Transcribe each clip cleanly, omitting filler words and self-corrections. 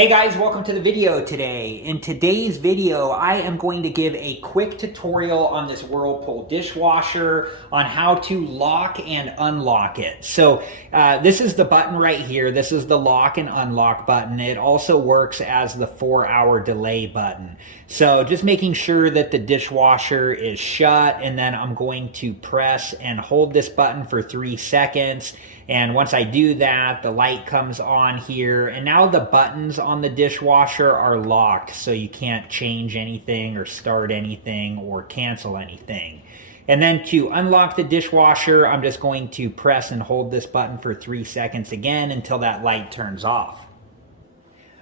Hey guys, welcome to the video today. In today's video, I am going to give a quick tutorial on this Whirlpool dishwasher on how to lock and unlock it. So this is the button right here. This is the lock and unlock button. It also works as the 4-hour delay button. So just making sure that the dishwasher is shut, and then I'm going to press and hold this button for 3 seconds. And once I do that, the light comes on here, and now the buttons on the dishwasher are locked, so you can't change anything or start anything or cancel anything. And then to unlock the dishwasher, I'm just going to press and hold this button for 3 seconds again until that light turns off.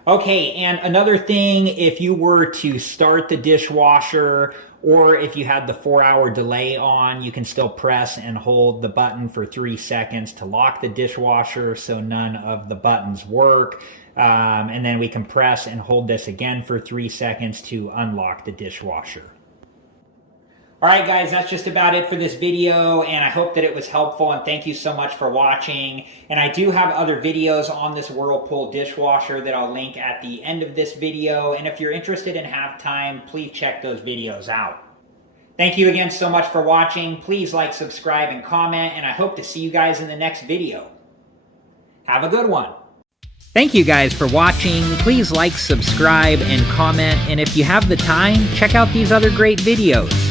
Okay, and another thing, if you were to start the dishwasher or if you had the 4-hour delay on, you can still press and hold the button for 3 seconds to lock the dishwasher so none of the buttons work. And then we can press and hold this again for 3 seconds to unlock the dishwasher. All right, guys, that's just about it for this video, and I hope that it was helpful, and thank you so much for watching. And I do have other videos on this Whirlpool dishwasher that I'll link at the end of this video, and if you're interested and have time, please check those videos out. Thank you again so much for watching. Please like, subscribe, and comment, and I hope to see you guys in the next video. Have a good one. Thank you guys for watching. Please like, subscribe, and comment, and if you have the time, check out these other great videos.